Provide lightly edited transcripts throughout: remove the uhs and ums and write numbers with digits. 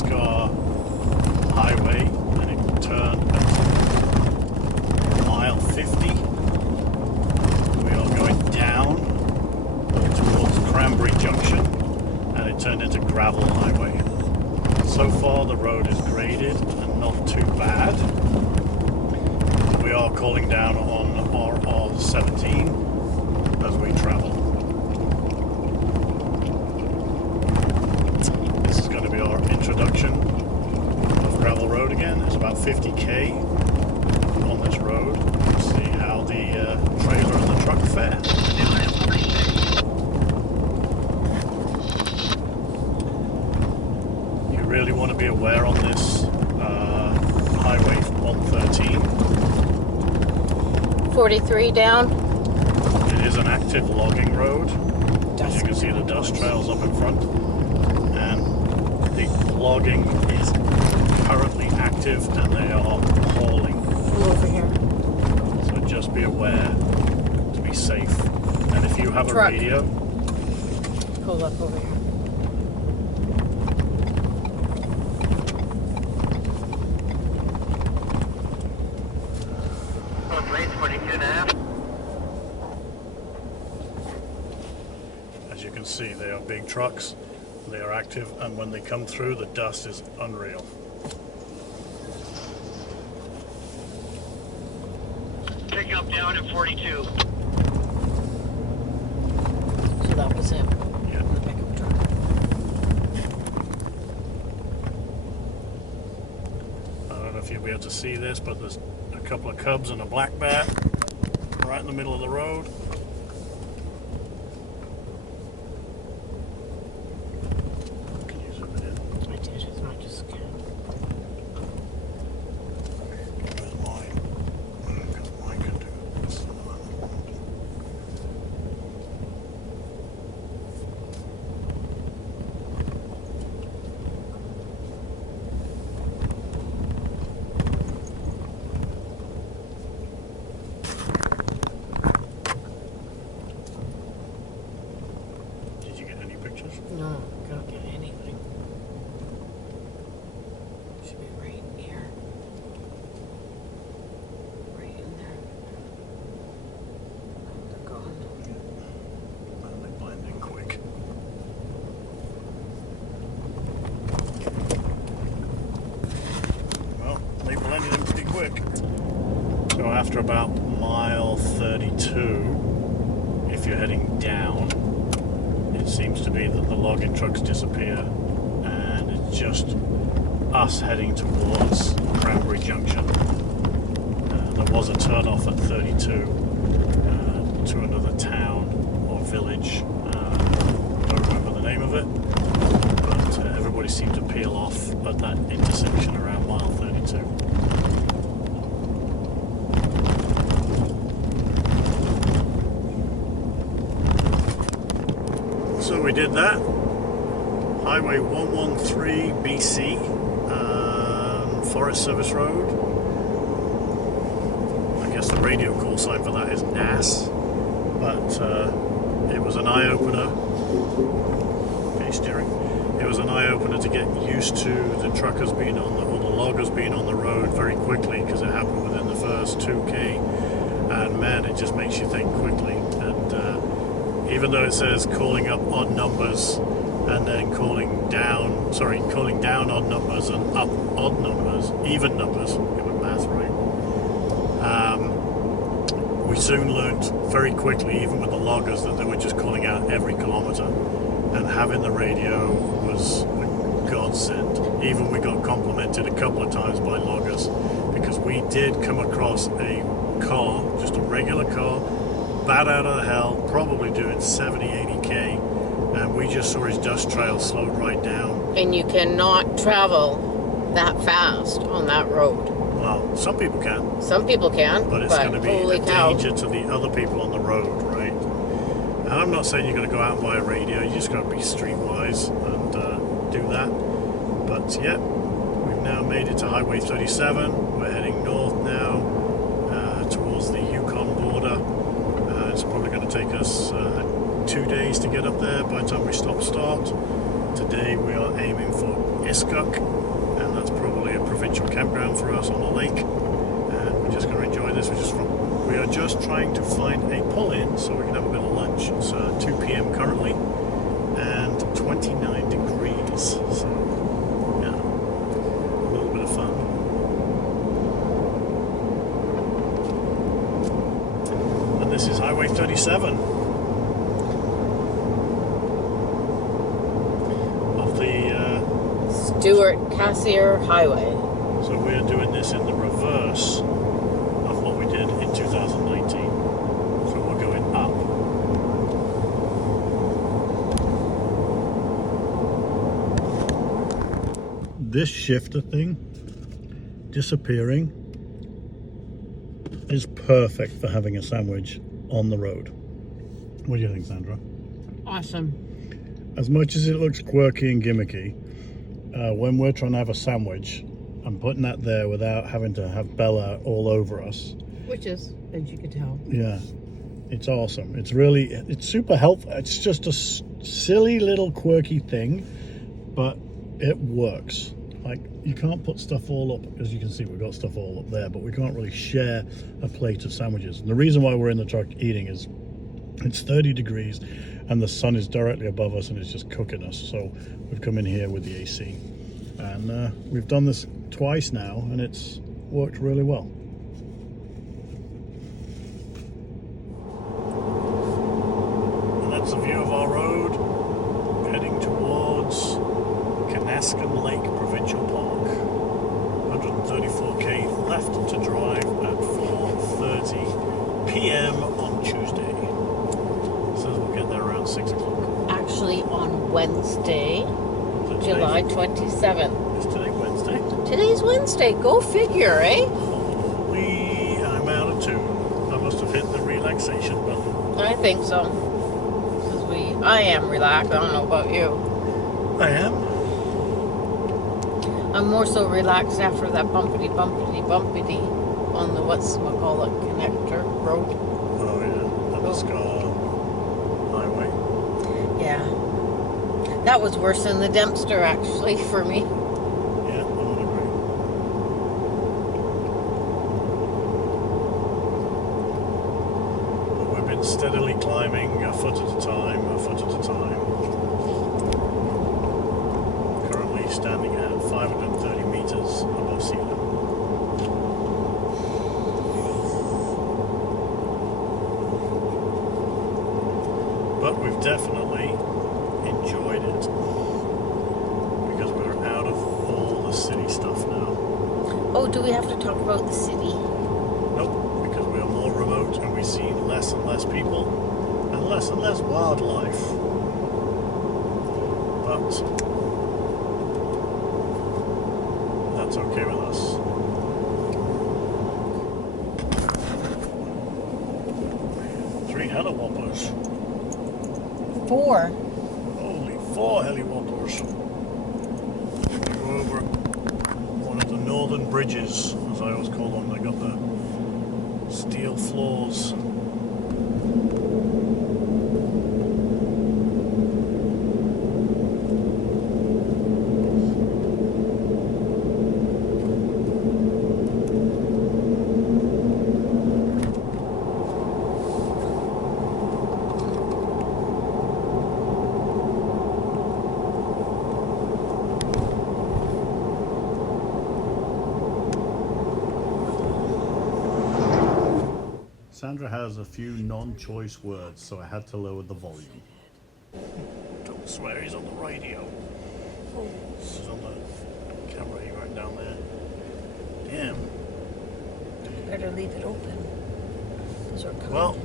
NASCAR highway, and it turned at mile 50. We are going down towards Cranberry Junction, and it turned into gravel highway. So far the road is graded and not too bad. We are calling down on RR17 as we travel. This is going to be our introduction of gravel road again. It's about 50k on this road. Let's see how the trailer and the truck fare. You really want to be aware on this highway 113. 43 down. It is an active logging road. As you can see, the dust trails up in front, and the logging is currently active, and they are hauling. Over here. So just be aware to be safe. And if you have a radio, pull up over here. as you can see, they are big trucks. They are active, and when they come through, the dust is unreal. Pick up down at 42. So that was him. Yeah. The pickup truck. I don't know if you'll be able to see this, but there's a couple of cubs and a black bear right in the middle of the road. Can you zoom it in? I did as much as I can. Where's mine? Because mine can do this. Did you get any pictures? No, can't get anything. Should be right here. Right in there. They're gone. Man, they blend in quick. Well, they blended in pretty quick. So after about mile 32, if you're heading down, it seems to be that the logging trucks disappear, and it's just us heading towards Cranberry Junction. There was a turn-off at 32 to another town or village. Don't remember the name of it, but everybody seemed to peel off at that intersection around mile 32. So we did that. Highway 113 BC, Forest Service Road. I guess the radio call sign for that is NAS, but it was an eye-opener. Okay, steering. It was an eye-opener to get used to the truckers being on the, or the loggers being on the road very quickly, because it happened within the first 2K, and man, it just makes you think quickly. And even though it says calling up odd numbers and then calling down odd numbers and up odd numbers, even numbers, get my math right. We soon learnt very quickly, even with the loggers, that they were just calling out every kilometre, and having the radio was a godsend. Even we got complimented a couple of times by loggers, because we did come across a car, just a regular car, bad out of the hell, probably doing 70, 80k, and we just saw his dust trail slowed right down. And you cannot travel that fast on that road. Well, some people can. Some people can, but it's going to be holy a cow. danger to the other people on the road, right? And I'm not saying you're going to go out and buy a radio, you just got to be streetwise and do that. But yeah, we've now made it to Highway 37. We're heading north now towards the Yukon border. It's probably going to take us 2 days to get up there by the time we start. Today we are aiming for Kinaskan, and that's probably a provincial campground for us on the lake. And we're just going to enjoy this. We are just trying to find a pull-in so we can have a bit of lunch. It's 2 p.m. currently, and 29 degrees. So yeah, a little bit of fun. And this is Highway 37. Stuart Cassier Highway. So we're doing this in the reverse of what we did in 2019. So we're going up. This shifter thing disappearing is perfect for having a sandwich on the road. What do you think, Sandra? Awesome. As much as it looks quirky and gimmicky, when we're trying to have a sandwich, I'm putting that there without having to have Bella all over us. Which is, as you can tell. Yeah, it's awesome. It's super helpful. It's just a silly little quirky thing, but it works. Like, you can't put stuff all up, as you can see, we've got stuff all up there, but we can't really share a plate of sandwiches. And the reason why we're in the truck eating is it's 30 degrees and the sun is directly above us and it's just cooking us. So we've come in here with the AC, and we've done this twice now and it's worked really well. And that's the view of our road heading towards Kinaskan Lake Provincial Park. 134k left to drive at 4:30 p.m. on Tuesday. So we'll get there around 6 o'clock. Actually, on Wednesday, July 27th. Is today Wednesday? Today's Wednesday. Go figure, eh? I'm out of tune. I must have hit the relaxation button. I think so. I am relaxed. I don't know about you. I am. I'm more so relaxed after that bumpity on the connector road. Oh yeah, that was highway. Yeah, that was worse than the Dempster actually for me. Yeah, I would agree. But we've been steadily climbing a foot at a time. Currently standing at 530 meters above sea level. But we've definitely enjoyed it because we're out of all the city stuff now. Oh, do we have to talk about the city? Nope, because we are more remote and we see less and less people and less wildlife. But that's okay with us. Three heli-whoppers. 4. Holy 4 heli-whoppers. We go over one of the northern bridges, as I always call them. They got the steel floors. Sandra has a few non-choice words, so I had to lower the volume. Don't swear, he's on the radio. He's on the camera right down there. Damn. You better leave it open. Those are cold. Well,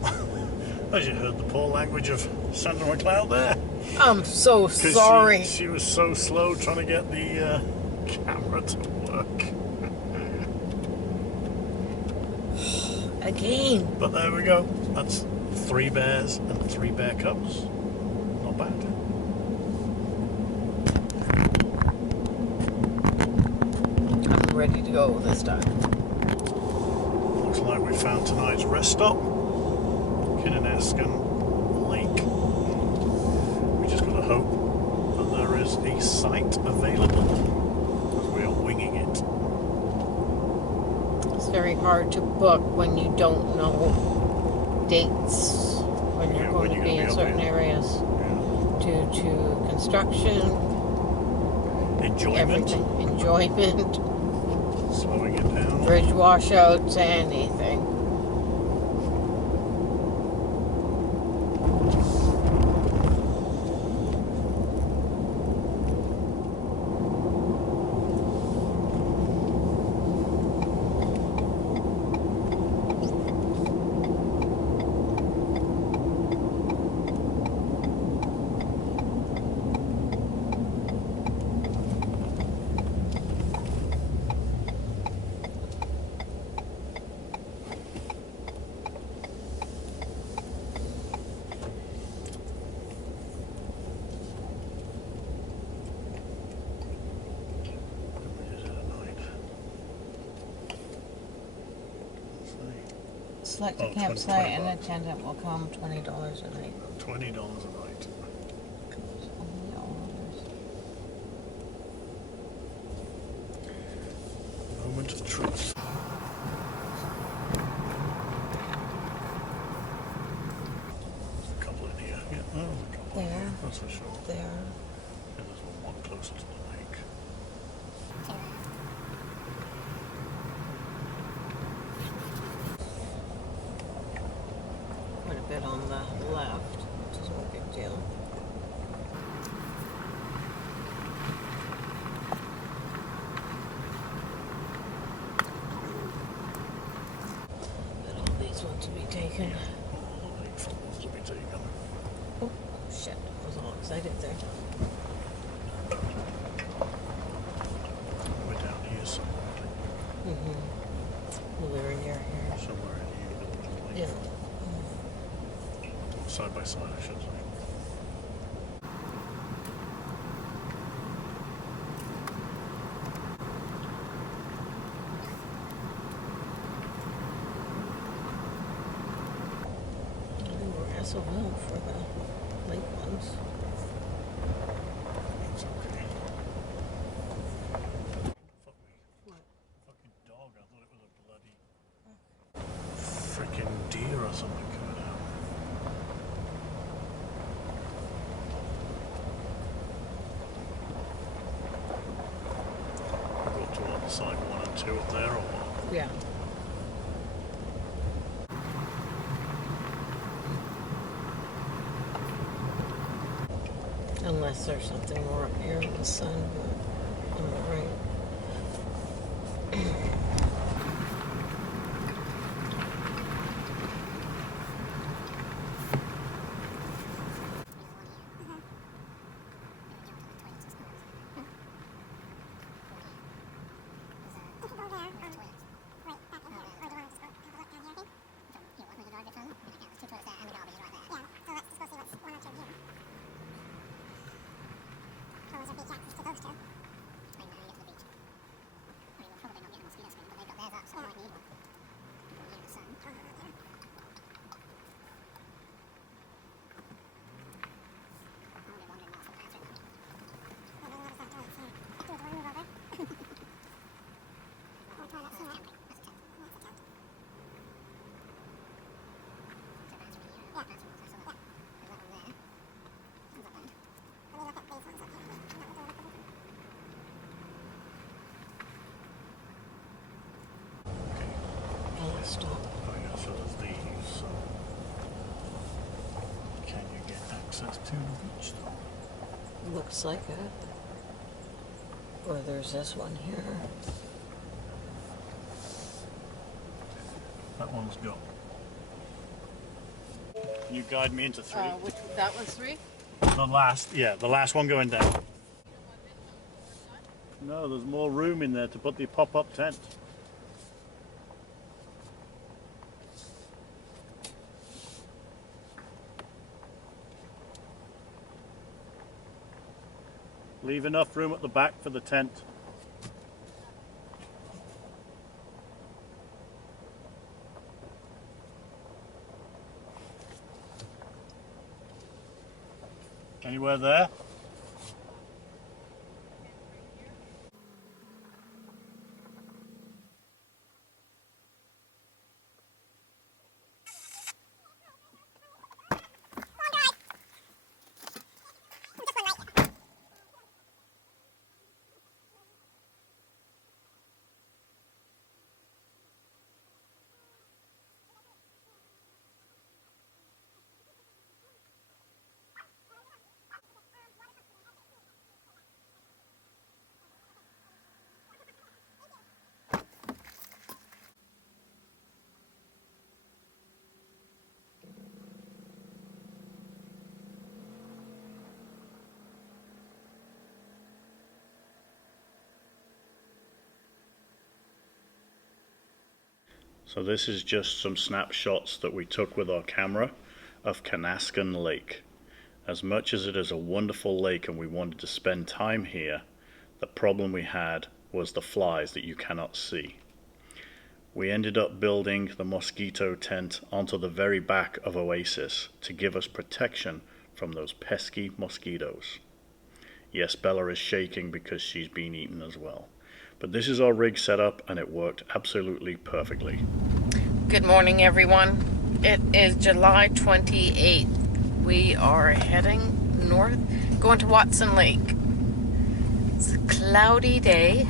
as you heard the poor language of Sandra McLeod there. I'm so sorry. She was so slow trying to get the camera to work. Again. But there we go. That's 3 bears and 3 bear cubs. Not bad. I'm ready to go this time. Looks like we found tonight's rest stop. Kinaskan Lake. We just gotta hope that there is a site available. very hard to book when you don't know dates when you're Yeah, going when to you're be in gonna be certain up areas due to construction, Enjoyment, everything, enjoyment, slowing it down. bridge washouts, anything. Select a Oh, campsite 20 and bucks. attendant will come $20 a night. $20 a night. Moment of truth. There's a couple in here. Yeah, oh, there's a couple in There. here, that's for sure. There. Yeah, there's one closer to the lake. Quite a bit on the left, which is no big deal. But all these want to be taken. All the lakes want to be taken. Oh, shit. I was all excited there. We're down here somewhere, I think. Well, we were near here. Somewhere in here, middle of the Yeah. lake. Side by side, I should say. We were SOL for the lake ones. It's okay. Fuck me. What? Fucking dog. I thought it was a bloody freaking deer or something coming out. We'll go to what, the side 1 and 2 up there or what? Yeah. Unless there's something more up here in the sun, but on the right. Oh, stop. Oh yeah, so there's these. So can you get access to the beach though? Looks like it. Or there's this one here. That one's go. Can you guide me into 3? That one's 3? The last one going down. No, there's more room in there to put the pop-up tent. Leave enough room at the back for the tent. Anywhere there? So this is just some snapshots that we took with our camera of Kinaskan Lake. As much as it is a wonderful lake and we wanted to spend time here, the problem we had was the flies that you cannot see. We ended up building the mosquito tent onto the very back of Oasis to give us protection from those pesky mosquitoes. Yes, Bella is shaking because she's been eaten as well. But this is our rig setup and it worked absolutely perfectly. Good morning, everyone. It is July 28th. We are heading north, going to Watson Lake. It's a cloudy day.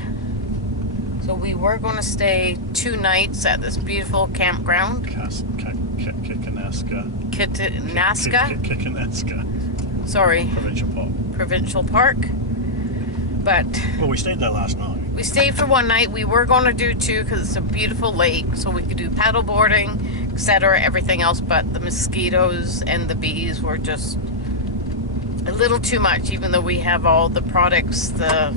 So we were going to stay 2 nights at this beautiful campground. Kinaskan. Sorry. Provincial Park. But well, we stayed there last night. We stayed for 1 night. We were going to do 2 because it's a beautiful lake, so we could do paddle boarding, etc., everything else, but the mosquitoes and the bees were just a little too much, even though we have all the products, the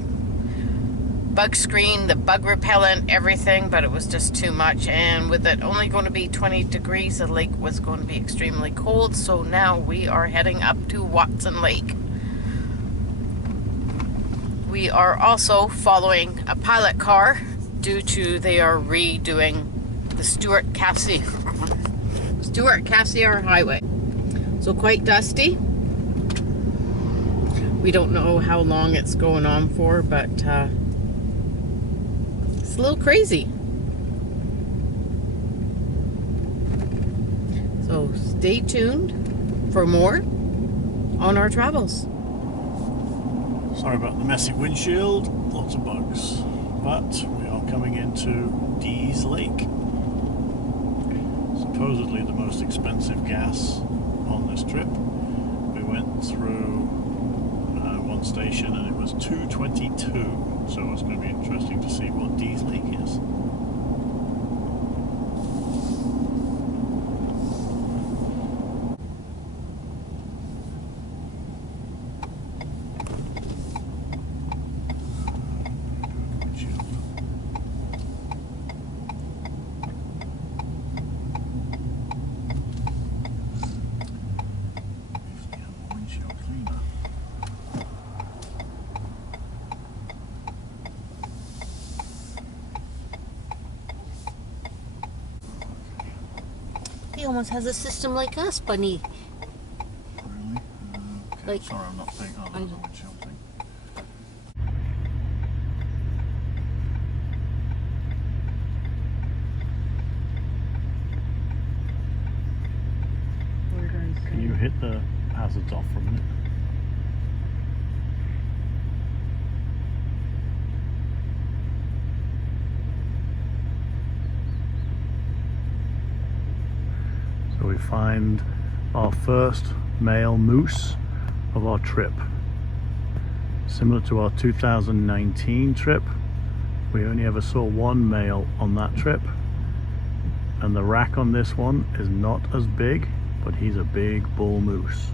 bug screen, the bug repellent, everything, but it was just too much. And with it only going to be 20 degrees, the lake was going to be extremely cold. So now we are heading up to Watson Lake. We are also following a pilot car due to they are redoing the Stuart Cassiar Highway. So quite dusty. We don't know how long it's going on for, but it's a little crazy. So stay tuned for more on our travels. Sorry about the messy windshield, lots of bugs. But we are coming into Dease Lake. Supposedly the most expensive gas on this trip. We went through one station and it was $2.22. So it's going to be interesting to see what Dease Lake is. He almost has a system like us, Bunny. Really? Okay. Like, sorry, I'm not thinking. Oh, there's a windshield thing. Can you hit the hazards off for a minute? So we find our first male moose of our trip. Similar to our 2019 trip, we only ever saw 1 male on that trip. And the rack on this one is not as big, but he's a big bull moose.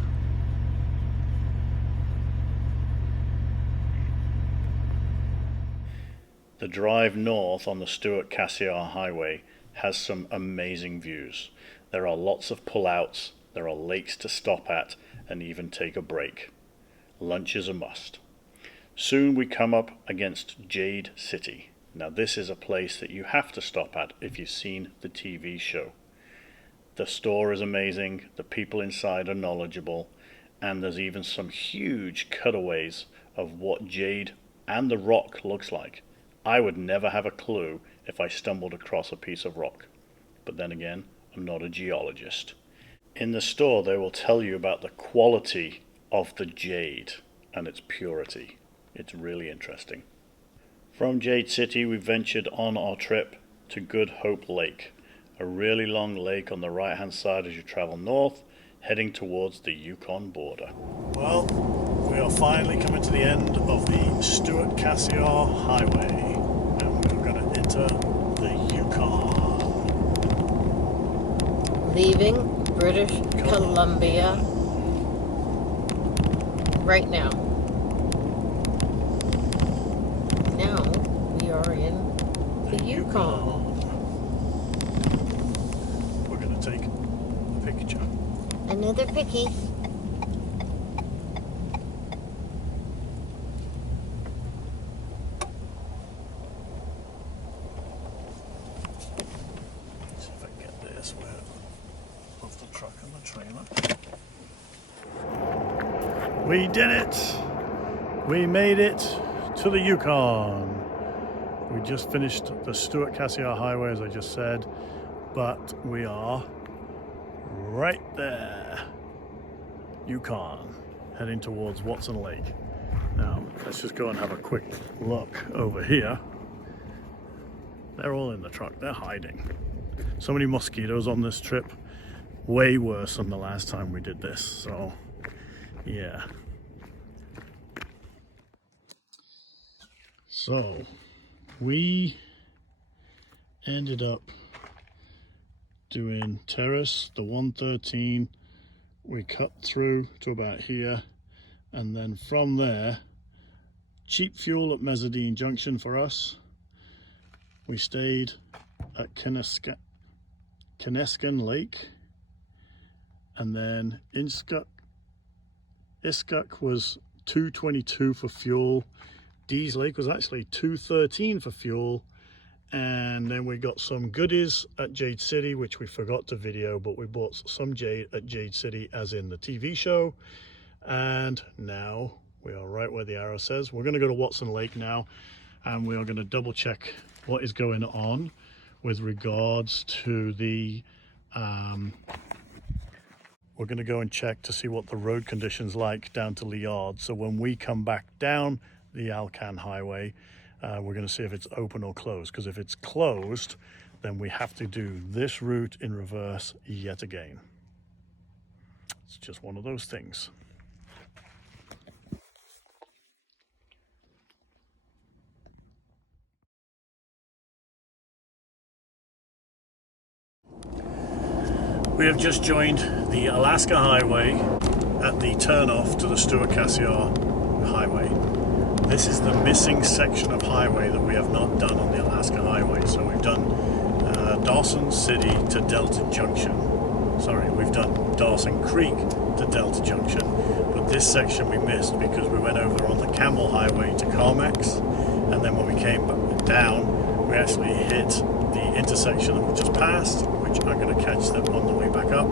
The drive north on the Stuart Cassiar Highway has some amazing views. There are lots of pullouts, there are lakes to stop at, and even take a break. Lunch is a must. Soon we come up against Jade City. Now this is a place that you have to stop at if you've seen the TV show. The store is amazing, the people inside are knowledgeable, and there's even some huge cutaways of what Jade and the rock looks like. I would never have a clue if I stumbled across a piece of rock. But then again, I'm not a geologist. In the store they will tell you about the quality of the jade and its purity. It's really interesting. From Jade City we ventured on our trip to Good Hope Lake, a really long lake on the right hand side as you travel north, heading towards the Yukon border. Well, we are finally coming to the end of the Stuart Cassiar Highway and we're going to enter the Yukon. Leaving British Columbia right now. Now we are in the Yukon. take a picture. Another picky. See if I can get this where off the truck and the trailer. We did it! We made it to the Yukon. We just finished the Stewart-Cassiar Highway, as I just said, but we are right there. Yukon, heading towards Watson Lake. Now, let's just go and have a quick look over here. They're all in the truck, they're hiding. So many mosquitoes on this trip, way worse than the last time we did this, so yeah. So, we ended up doing Terrace, the 113. We cut through to about here, and then from there, cheap fuel at Mezzadine Junction for us. We stayed at Kinaskan Lake, and then Iskuk was $2.22 for fuel. Dees Lake was actually $2.13 for fuel, and then we got some goodies at Jade City, which we forgot to video, but we bought some Jade at Jade City, as in the TV show. And now we are right where the arrow says. We're going to go to Watson Lake now, and we are going to double check what is going on with regards to the we're going to go and check to see what the road conditions like down to Liard. So when we come back down the Alcan Highway, we're going to see if it's open or closed, because if it's closed, then we have to do this route in reverse yet again. It's just one of those things. We have just joined the Alaska Highway at the turnoff to the Stewart-Cassiar Highway. This is the missing section of highway that we have not done on the Alaska Highway. So we've done Dawson City to Delta Junction. Sorry, we've done Dawson Creek to Delta Junction, but this section we missed because we went over on the Camel Highway to Carmax, and then when we came down, we actually hit the intersection that we just passed, which I'm going to catch them on the way back up.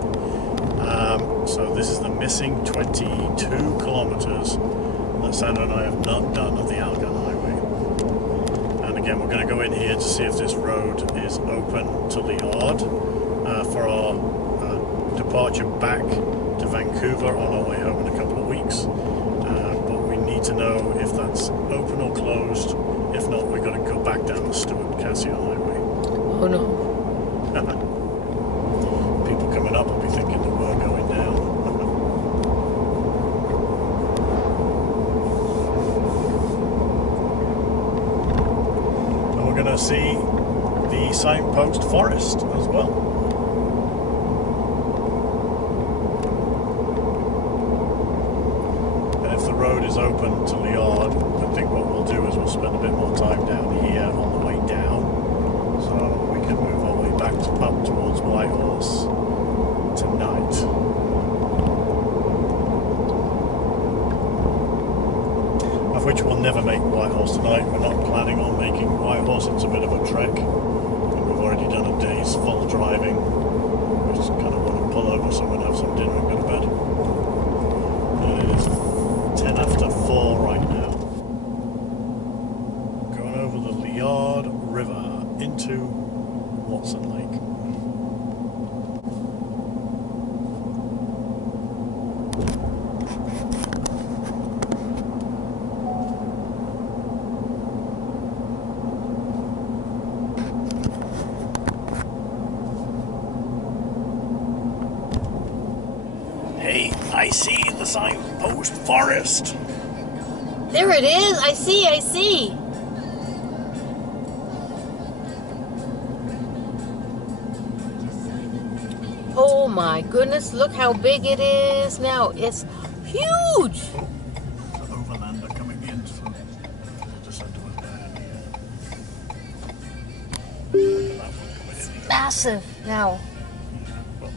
So this is the missing 22 kilometers that Sandra and I have not done of the Alcan Highway. And again, we're going to go in here to see if this road is open to Liard for our departure back to Vancouver on our way home in a couple of weeks. But we need to know if that's open or closed. If not, we've got to go back down the Stewart-Cassiar Highway. Oh no. People coming up will be thinking that we're going down. And we're going to see the signpost forest as well. And if the road is open to Liard, I think what we'll do is we'll spend a bit more time down here on the way down, so we can move our way back up towards Whitehorse tonight. Of which we'll never make Whitehorse tonight. We're not planning on making Whitehorse. It's a bit of a trek, and we've already done a day's full driving. We just kind of want to pull over somewhere and have some dinner and go to bed. And it is 10 after 4 right now. Going over the Liard River into Watson Lake. Hey, I see the signpost forest. There it is. I see. Oh my goodness, look how big it is now. It's huge. The overlander coming in from just under the down here. Look at that one coming in here. Massive now. Well,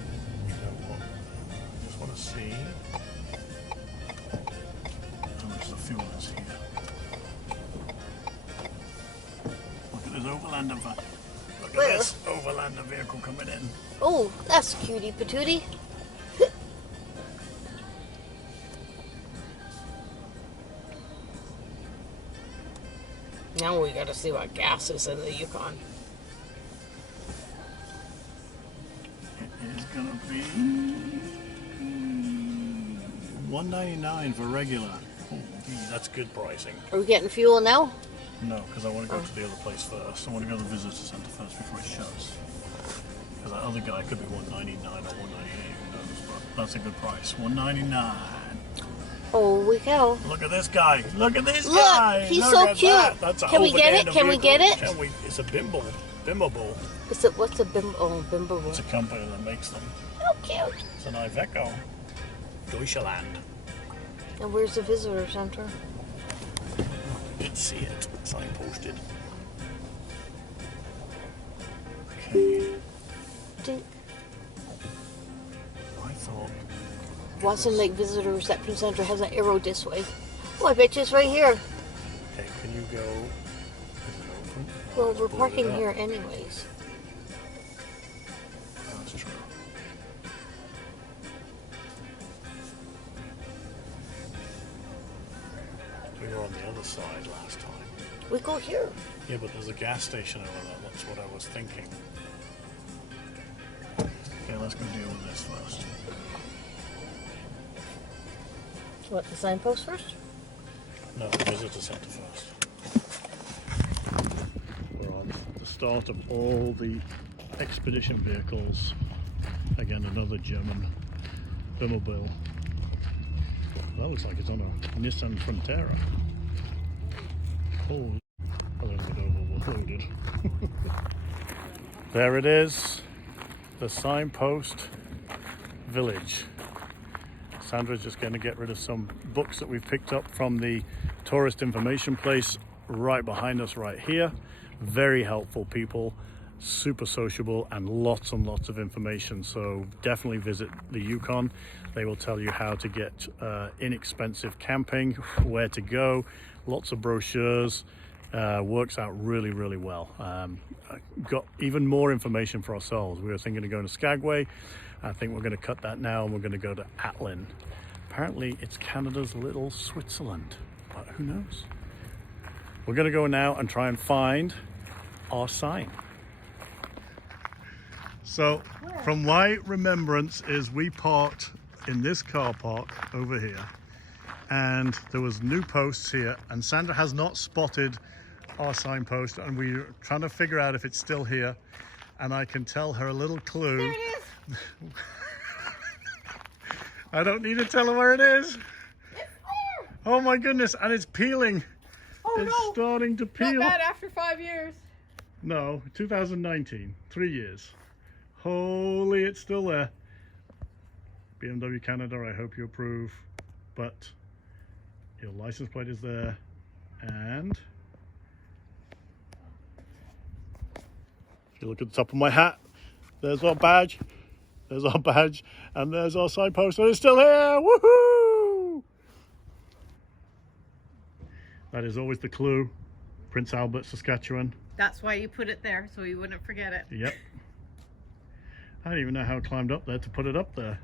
Overlander van. Look at Where? this Overlander vehicle coming in. Oh, that's cutie patootie. Now we gotta see what gas is in the Yukon. It is gonna be $1.99 for regular. Oh, that's good pricing. Are we getting fuel now? No, because I want to go to the other place first. I want to go to the visitor centre first before it shuts. Because that other guy could be $1.99 or $1.98. Who knows? But that's a good price. $1.99. Holy cow! Look at this guy! Look at this Look, guy! he's Look so at cute. that. That's Can we get it? Can we get it? Can we? It's a bimble. Bimmable. What's a bimbo? Oh, bimbo. It's a company that makes them. How cute! It's an Iveco. Deutschland. And where's the visitor center? Did see it. Signposted. Okay. Dink. I thought. Watson Lake Visitor Reception Center has an arrow this way. Oh, I bet you it's right here. Okay, can you go? Is it open? Well, Let's we're pull it parking up. here anyways. That's true. We were on the other side last time. We go here. Yeah, but there's a gas station over there. That's what I was thinking. Okay, let's go deal with this first. What, the signpost first? No, the visitor centre first. We're on the start of all the expedition vehicles. Again, another German Bimmelbill. That looks like it's on a Nissan Frontera. Oh, a little bit overloaded. There it is, the signpost village. Sandra's just going to get rid of some books that we've picked up from the tourist information place right behind us right here. Very helpful people, super sociable, and lots of information. So definitely visit the Yukon. They will tell you how to get inexpensive camping, where to go, lots of brochures. Works out really well. Got even more information for ourselves. We were thinking of going to Skagway. I think we're going to cut that now and we're going to go to Atlin. Apparently it's Canada's little Switzerland, but who knows? We're going to go now and try and find our sign. So from my remembrance is we parked in this car park over here, and there was new posts here, and Sandra has not spotted our signpost, and we're trying to figure out if it's still here, and I can tell her a little clue. There it is. I don't need to tell her where it is. It's there. Oh my goodness, and it's peeling. Oh It's no. starting to peel. Not bad after 5 years. No, 2019, 3 years. Holy, it's still there. BMW Canada, I hope you approve. But your license plate is there. And if you look at the top of my hat, there's our badge. There's our badge. And there's our signpost. And it's still here. Woohoo! That is always the clue. Prince Albert, Saskatchewan. That's why you put it there, so you wouldn't forget it. Yep. I don't even know how I climbed up there to put it up there.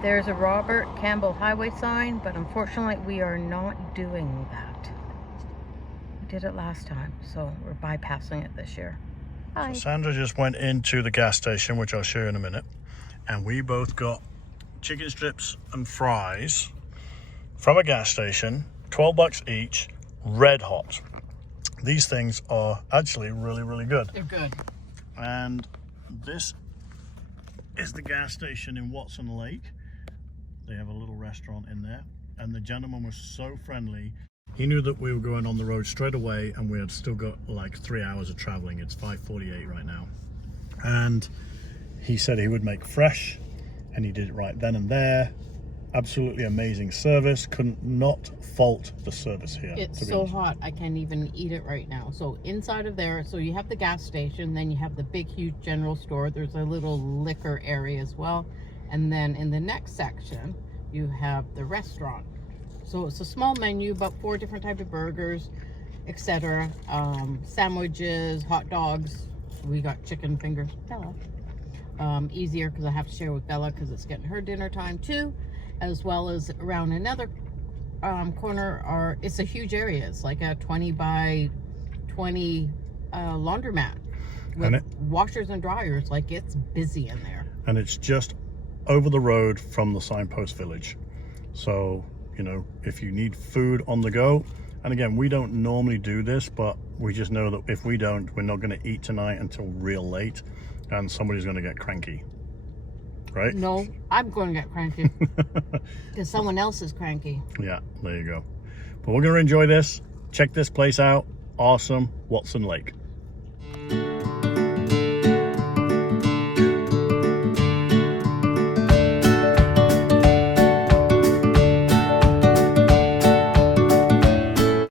There's a Robert Campbell Highway sign, but unfortunately we are not doing that. We did it last time, so we're bypassing it this year. Bye. So Sandra just went into the gas station, which I'll show you in a minute, and we both got chicken strips and fries from a gas station, 12 bucks each, red hot. These things are actually really good. They're good. And this is the gas station in Watson Lake. They have a little restaurant in there, and the gentleman was so friendly. He knew that we were going on the road straight away, and we had still got like 3 hours of traveling. It's 5:48 right now, and he said he would make fresh, and he did it right then and there. Absolutely amazing service. Couldn't not fault the service here. It's so hot, I can't even eat it right now. So inside of there, so you have the gas station, then you have the big, huge general store. There's a little liquor area as well. And then in the next section, you have the restaurant. So it's a small menu, about 4 different types of burgers. etc. Sandwiches, hot dogs. We got chicken fingers. Bella. Easier because I have to share with Bella because it's getting her dinner time too, as well as around another corner it's a huge area. It's like a 20 by 20 laundromat with washers and dryers. Like, it's busy in there. And it's just over the road from the Signpost Village. So, you know, if you need food on the go, and again, we don't normally do this, but we just know that if we don't, we're not going to eat tonight until real late, and somebody's going to get cranky. Right? No, I'm going to get cranky because someone else is cranky. Yeah, there you go. But we're going to enjoy this. Check this place out. Awesome. Watson Lake.